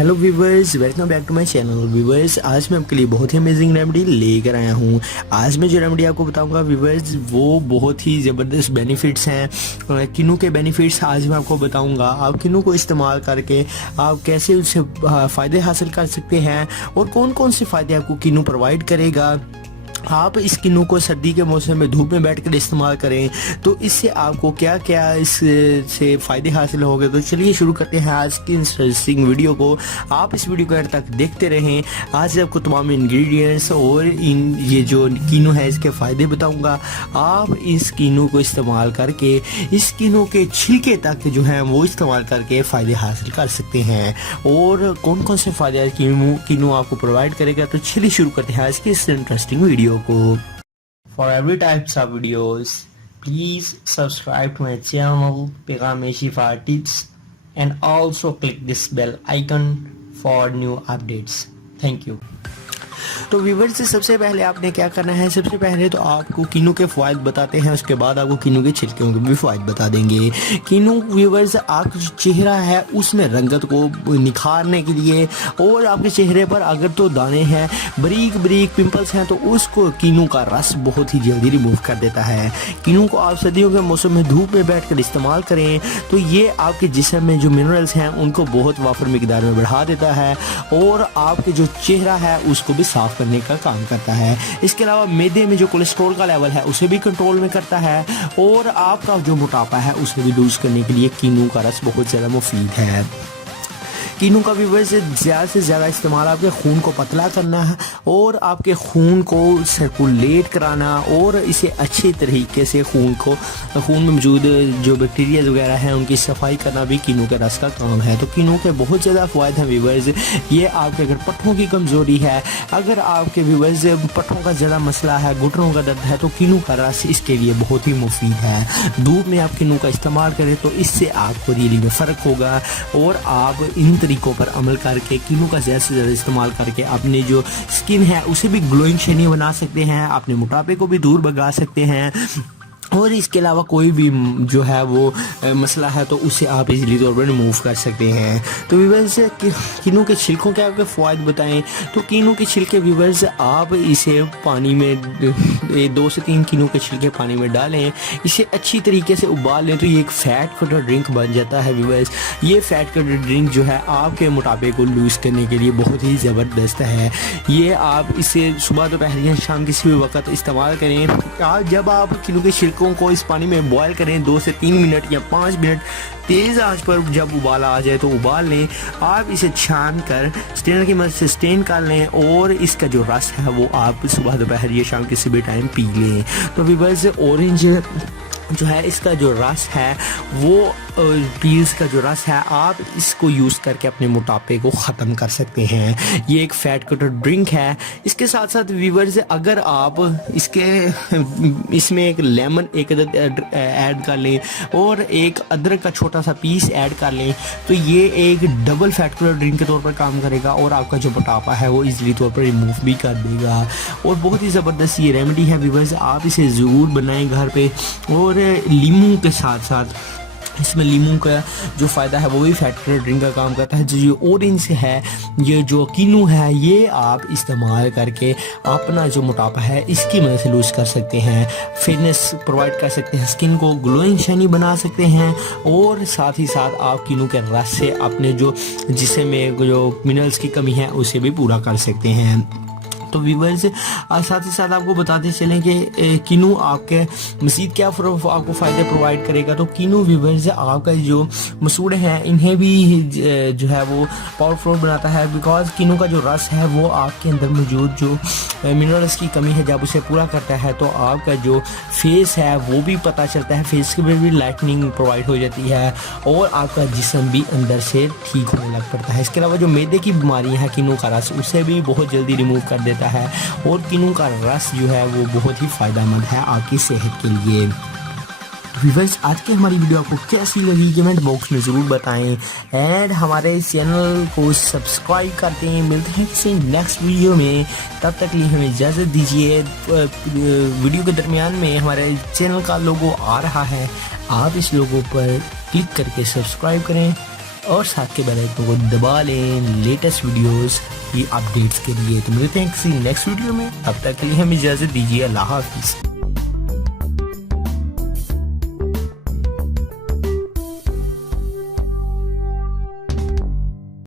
Hello viewers, welcome back to my channel. Viewers, आज मैं आपके लिए बहुत ही अमेजिंग रेमेडी लेकर आया हूँ। आज मैं जो रेमेडी आपको बताऊंगा व्यूवर्स, वो बहुत ही ज़बरदस्त बेनिफिट्स हैं। किनू के बेनिफिट्स आज मैं आपको बताऊंगा। आप किनू को इस्तेमाल करके आप कैसे उससे फ़ायदे हासिल कर सकते हैं और कौन कौन से फ़ायदे आपको किनू प्रोवाइड करेगा। आप इस किनू को सर्दी के मौसम में धूप में बैठकर इस्तेमाल करें तो इससे आपको क्या क्या इससे फ़ायदे हासिल होंगे। तो चलिए शुरू करते हैं आज की इंटरेस्टिंग वीडियो को। आप इस वीडियो को एंड तक देखते रहें। आज आपको तमाम इंग्रेडिएंट्स और ये जो किनू है इसके फ़ायदे बताऊंगा। आप इस किनू को इस्तेमाल करके इस किनू के छिलके तक जो है वो इस्तेमाल करके फ़ायदे हासिल कर सकते हैं। और कौन कौन से फ़ायदे किनू आपको प्रोवाइड करेगा। तो चलिए शुरू करते हैं आज की इस इंटरेस्टिंग वीडियो को। For every types of videos, please subscribe to my channel Pegame Shifa Tips and also click this bell icon for new updates. Thank you. तो व्यूवर्स से सबसे पहले आपने क्या करना है, सबसे पहले तो आपको किनू के फ़ायद बताते हैं, उसके बाद आपको किनू के छिलकों के भी फ़ायद बता देंगे। किनू व्यूवर्स आपका जो चेहरा है उसमें रंगत को निखारने के लिए और आपके चेहरे पर अगर तो दाने हैं, बारीक बारीक पिंपल्स हैं, तो उसको किनू का रस बहुत ही जल्दी रिमूव कर देता है। किनू को आप सर्दियों के मौसम में धूप में बैठकर इस्तेमाल करें तो ये आपके जिस्म में जो मिनरल्स हैं उनको बहुत वाफर मिकदार में बढ़ा देता है और आपके जो चेहरा है उसको भी साफ करने का काम करता है। इसके अलावा मैदे में जो कोलेस्ट्रॉल का लेवल है उसे भी कंट्रोल में करता है और आपका जो मोटापा है उसे भी लूज करने के लिए किनू का रस बहुत ज़्यादा मुफीद है। किनू का व्यूवर्स ज़्यादा से ज़्यादा इस्तेमाल आपके खून को पतला करना है और आपके खून को सर्कुलेट कराना और इसे अच्छे तरीके से खून में मौजूद जो बैक्टीरिया वगैरह हैं उनकी सफाई करना भी किनू के रस का काम है। तो किनू के बहुत ज़्यादा फ़ायदे हैं व्यूवर्स। ये आपके अगर पट्ठों की कमज़ोरी है, अगर आपके व्यूवर्स पट्ठों का ज़्यादा मसला है, घुटनों का दर्द है, तो किनू का रस इसके लिए बहुत ही मुफीद है। धूप में आप किनू का इस्तेमाल करें तो इससे आपको रियली में फ़र्क होगा और आप इन तरीकों पर अमल करके किनू का ज़्यादा से ज़्यादा इस्तेमाल करके अपनी जो स्किन है उसे भी ग्लोइंग शाइनी बना सकते हैं, अपने मोटापे को भी दूर भगा सकते हैं और इसके अलावा कोई भी जो है वो मसला है तो उसे आप इजीली तौर पर रिमूव कर सकते हैं। तो व्यूवर्स किनू के छिलकों के आपके फ़ायदे बताएं तो किनू के छिलके व्यूवर्स आप इसे पानी में 2 से 3 किनू के छिलके पानी में डालें, इसे अच्छी तरीके से उबाल लें तो ये एक फ़ैट कटर ड्रिंक बन जाता है। व्यूवर्स ये फ़ैट कटर ड्रिंक जो है आपके मोटापे को लूज़ करने के लिए बहुत ही ज़बरदस्त है। ये आप इसे सुबह दोपहर या शाम किसी भी वक्त इस्तेमाल करें। जब आप किनू के छिलकों को इस पानी में बॉयल करें 2 से 3 मिनट या 5 मिनट तेज़ आंच पर, जब उबाला आ जाए तो उबाल लें। आप इसे छान कर स्ट्रेनर की मदद से स्ट्रेन कर लें और इसका जो रस है वो आप सुबह दोपहर या शाम किसी भी टाइम पी लें। तो व्यूअर्स ऑरेंज जो है इसका जो रस है वो पील्स का जो रस है आप इसको यूज़ करके अपने मोटापे को ख़त्म कर सकते हैं। ये एक फ़ैट कटर ड्रिंक है। इसके साथ साथ व्यूवर्स अगर आप इसमें एक लेमन एक अदद ऐड कर लें और एक अदरक का छोटा सा पीस ऐड कर लें तो ये एक डबल फ़ैट कटर ड्रिंक के तौर पर काम करेगा और आपका जो मोटापा है वो इजीली तौर पर रिमूव भी कर देगा और बहुत ही ज़बरदस्त ये रेमेडी है व्यूवर्स। आप इसे ज़रूर बनाएं घर पे और लीमू के साथ साथ इसमें लीमू का जो फ़ायदा है वो भी फ़ैट कटर ड्रिंक का काम करता है। जो ऑरेंज है, ये जो किनू है, ये आप इस्तेमाल करके अपना जो मोटापा है इसकी मदद से लूज़ कर सकते हैं, फिटनेस प्रोवाइड कर सकते हैं, स्किन को ग्लोइंग शाइनी बना सकते हैं और साथ ही साथ आप किनू के रस से अपने जो जिस्म में जो मिनरल्स की कमी है उसे भी पूरा कर सकते हैं। तो व्यूवर्स साथ ही साथ आपको बताते चलें कि किनू आपके मज़ीद क्या आपको फ़ायदे प्रोवाइड करेगा। तो किनू व्यूवर्स आपका जो मसूड़े हैं इन्हें भी जो है वो पावरफुल बनाता है, बिकॉज किनू का जो रस है वो आपके अंदर मौजूद जो मिनरल्स की कमी है जब उसे पूरा करता है तो आपका जो फेस है वो भी पता चलता है, फेस के भी लाइटनिंग प्रोवाइड हो जाती है और आपका जिस्म भी अंदर से ठीक होने लग पड़ता है। इसके अलावा जो मैदे की बीमारियाँ हैं किनू का रस उसे भी बहुत जल्दी रिमूव कर देता है और किनू का रस जो है वो बहुत ही फ़ायदेमंद है आपकी सेहत के लिए। व्यूअर्स आज की हमारी वीडियो आपको कैसी लगी कमेंट बॉक्स में ज़रूर बताएं एंड हमारे चैनल को सब्सक्राइब करते हैं। मिलते हैं किसी नेक्स्ट वीडियो में, तब तक लिए हमें इजाज़त दीजिए। वीडियो के दरमियान में हमारे चैनल का लोगो आ रहा है, आप इस लोगो पर क्लिक करके सब्सक्राइब करें। और साथ के बेल आइकन को दबा लें लेटेस्ट वीडियोस की अपडेट्स के लिए। तो मिलते हैं किसी नेक्स्ट वीडियो में, तब तक के लिए हमें इजाज़त दीजिए। अल्लाह हाफिज़।